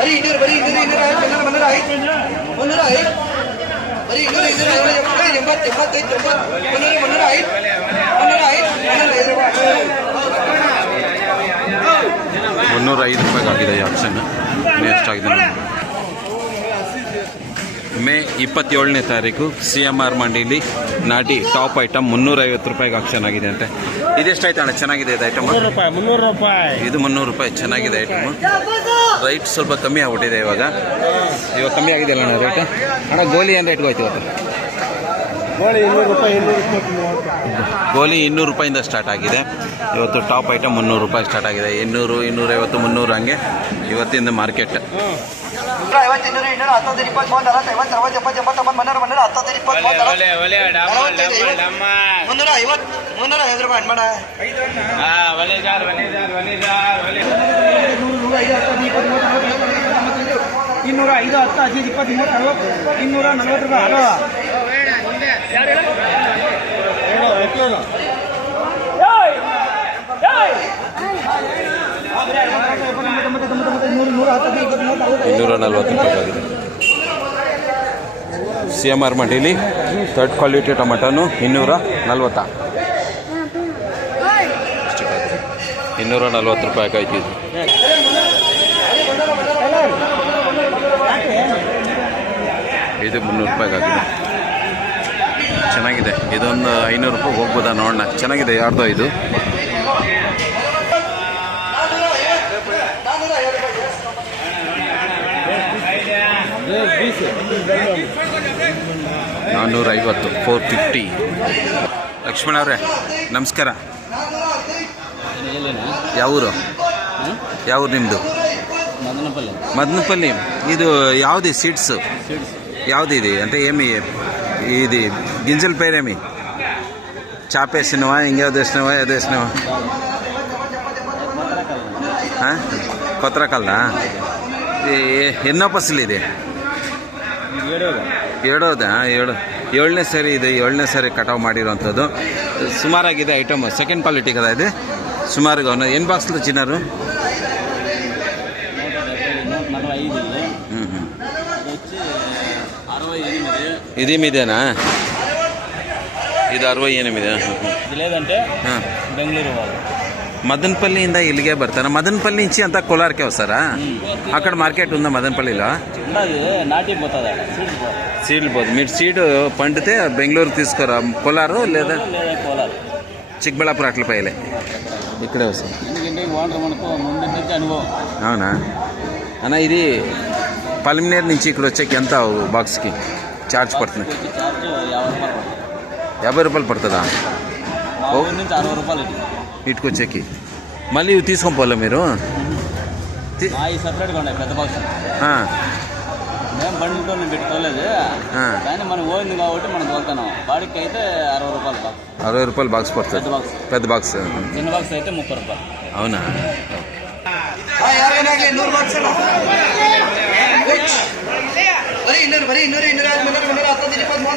ಬರೀ ಇನ್ನೂರು ಬರೀ ಇನ್ನೂರು ಇನ್ನೂರ ಐದು ಮುನ್ನೂರ ಐದು ಬರೀ ಇನ್ನೂರು ಎಂಬತ್ತು ಎಂಬತ್ತೈದು ಮುನ್ನೂರ ಐದು ₹305 ಈ ಆಪ್ಷನ್ ಎಷ್ಟಾಗಿದೆ ನೋಡಿ. ಮೇ 27ನೇ ತಾರೀಕು CMR ಮಂಡಿಲಿ ನಾಟಿ ಟಾಪ್ ಐಟಮ್ ₹350 ಆಕ್ಷನ್ ಆಗಿದೆ ಅಂತೆ. ಇದೆಷ್ಟಾಯ್ತು ಅಣ್ಣ? ಚೆನ್ನಾಗಿದೆ ಇದು ಐಟಮ್. ₹300 ಇದು ₹300 ಚೆನ್ನಾಗಿದೆ ಐಟಮ್. ರೈಟ್ ಸ್ವಲ್ಪ ಕಮ್ಮಿ ಆಗ್ಬಿಟ್ಟಿದೆ ಇವಾಗ ಕಮ್ಮಿ ಆಗಿದೆ ಅಲ್ಲ ಅಣ್ಣ ರೇಟ್? ಅಣ್ಣ ಗೋಲಿ ಏನು ರೇಟ್ಗೆ ಹೋಯ್ತು ಇವತ್ತು? ಗೋಲಿ ₹200 ಸ್ಟಾರ್ಟ್ ಆಗಿದೆ ಇವತ್ತು. ಟಾಪ್ ಐಟಮ್ ₹300 ಸ್ಟಾರ್ಟ್ ಆಗಿದೆ. 200, 250, 300 ಹಂಗೆ ಇವತ್ತಿಂದ ಮಾರ್ಕೆಟ್. 150 200 200 10 20 30 40 50 60 70 80 90 100 ₹240 ಆಗಿದೆ. CMR ಮಂಡಿಲಿ ಥರ್ಡ್ ಕ್ವಾಲಿಟಿ ಟೊಮೆಟೊನು ₹240 ಆಗಾಯ್ತು. ಇದು ₹300 ಆಗಿದೆ. ಚೆನ್ನಾಗಿದೆ. ಇದೊಂದು ₹500 ಹೋಗ್ಬೋದಾ ನೋಡೋಣ. ಚೆನ್ನಾಗಿದೆ. ಯಾರ್ದೋ ಇದು ₹450 450. ಲಕ್ಷ್ಮಣ ಅವರೇ ನಮಸ್ಕಾರ. ಯಾವೂರು ನಿಮ್ಮದು? ಮದನಪಲ್ಲಿ. ಇದು ಯಾವುದು ಸೀಡ್ಸು ಯಾವುದಿದೆ అంటే ఏమి ఇది గింజల పేరేమి? చాపేసినవా ఇంకేదో వేసినవా ఏదో వేసినవా? కొత్త రకాలదా? ఎన్నో పసులు ఇది? ಏಳನೇ ಸರಿ ಇದೆ. 7ನೇ ಸರಿ ಕಟಾವು ಮಾಡಿರೋವಂಥದ್ದು. ಸುಮಾರಾಗಿದೆ ಐಟಮ್. ಸೆಕೆಂಡ್ ಕ್ವಾಲಿಟಿ కదా ఇది? సుమారుగా ఉన్నది. ఎన్ని బాక్సులు తెచ్చినారు? ఇది మీదేనా? ಇದು 68. లేదంటే బెంగళూరు వాళ్ళు మదనపల్లిಯಿಂದ ఇಲ್ಲಿಗೆ ಬರ್ತಾరా? మదనపల్లి నుంచి అంతా కోలార్కే వస్తారా? అక్కడ మార్కెట్ ఉందా మదనపల్లిలో? సీడ్లు పోదు. మీరు సీడ్ పండితే బెంగళూరు తీసుకోరా? కోలారు లేదా చిక్కబಳ್ಳాపురం అట్ల పైలే ఇక్కడే వస్తాం. అవునా అన్న? ఇది పల్మినేరు నుంచి ఇక్కడ వచ్చేకి ఎంత బాక్స్కి ఛార్జ్ పడుతుంది? ₹50 పడుతుందా? ఇటుకు వచ్చేకి మళ్ళీ ఇవి తీసుకొని పోలే మీరు? సపరేట్గా ఉన్నాయి పెద్ద బాక్స్. మేము బండితో పెట్టుకోలేదు కానీ మనం పోయింది కాబట్టి మనం తోలుతున్నాం. బాడీకి అయితే ₹60 బాక్స్ పడుతుంది. పెద్ద బాక్స్. చిన్న బాక్స్ అయితే ₹30. అవునా? ಬರೀ ಇನ್ನೂರು ಬರೀ 200 210 20 30 40 50 60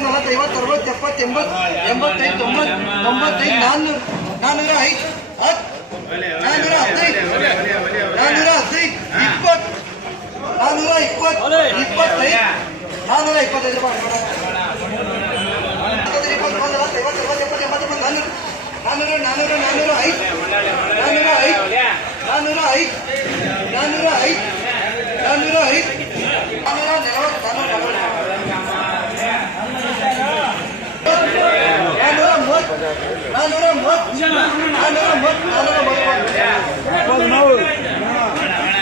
70 80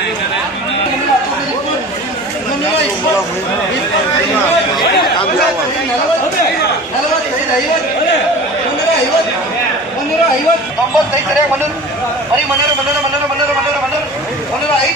85 90 95 405 ಸರಿಯಾಗಿ 100 ಬರೀ 100 100 100 100 100 100 105